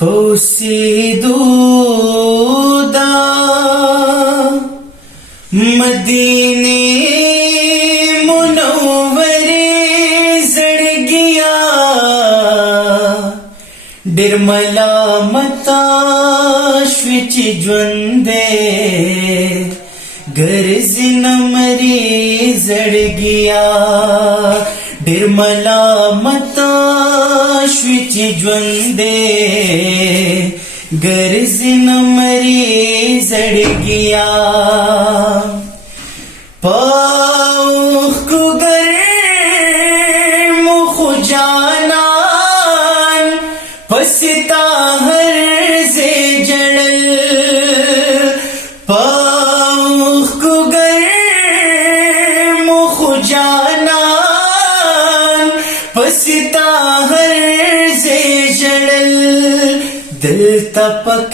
पोसीदूदा मदीने मुनव्वरे जड़गिया डिरमला मताश्विच ज्वंदे गर्ज नमरी जड़गिया डिरमला मताश्विच ज्वंदे गर्ज नमरी जड़गिया पाऊख कुगर मुखुजानान पसता हर से जड़ल पाऊख कुगर मुखुजानान पसता हर से जड़ल दिल तपकार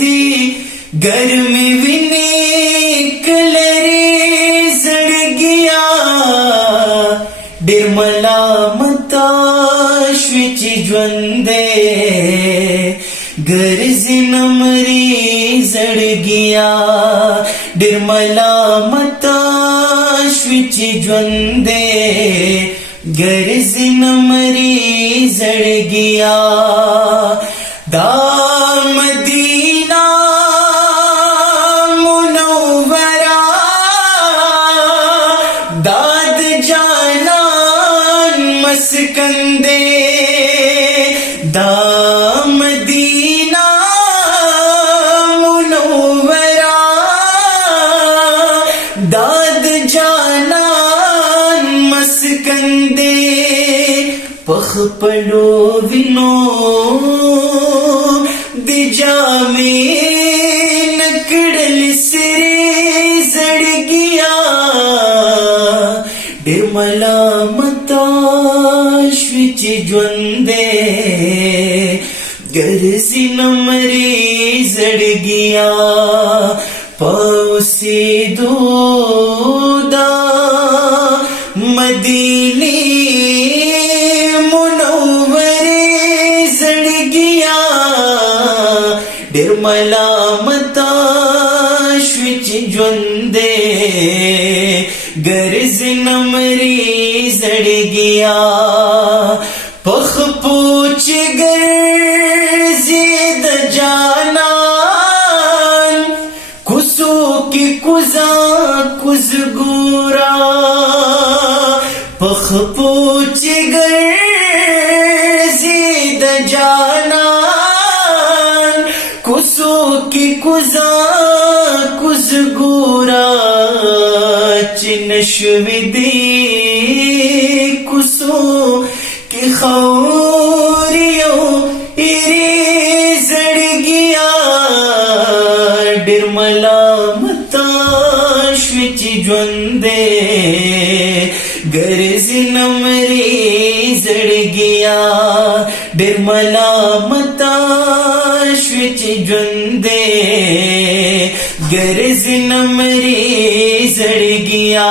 दी गर्मी विनी डिरमला मताश्विच ज्वंदे गर्ज नमरी जड़गिया डिरमला मताश्विच ज्वंदे गर्ज नमरी जड़गिया दामदीना मुनव्वरा दाद जाना मस्कंदे दामदीना मुनव्वरा दाद जाना मस्कंदे पख पलो विनो दिजा में नकड़ल सिरे जड़गिया डिरमला मताश्विच ज्वंदे गर्ज नमरी जड़गिया पोसीदूदा मदीने मुनव्वरे जड़गिया डिरमला मताश्विच ज्वंदे गर्ज नमरी जड़गिया पख पूछ गर्ज जानान कुसू की कुजा कुज गुरा पख पूछ गर्ज जानान कुसू की कुजा कुज गुरा चिनशविदी कुसो की खौरियों इरे जड़गिया डिरमला मताश्विच ज्वंदे गर्ज नमरी जड़गिया डिरमला मताश्विच ज्वंदे गर्ज नमरी जड़गिया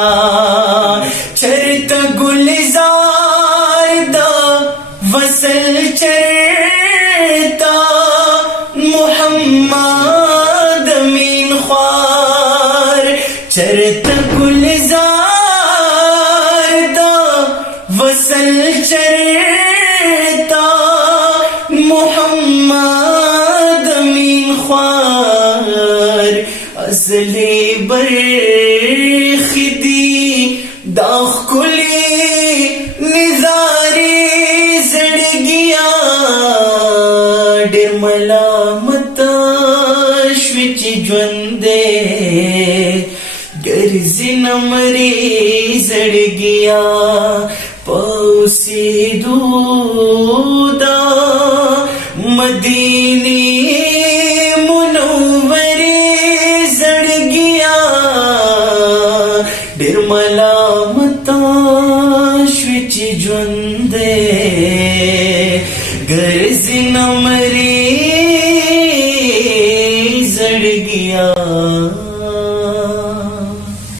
चरत गुलजार दा वसल चरता मुहम्मद अमीन ख्वार चरत गुलजार दा वसल चरता मुहम्मद अमीन ख्वार अज़ले बरखदी दाख कुले निजारे जड़गिया डिरमला मताश्विच ज्वंदे गर्ज नमरी जड़गिया पोसीदूदा मदीने मुनव्वरे जड़गिया डिरमला मताश्विच ज्वंदे गर्ज नमरी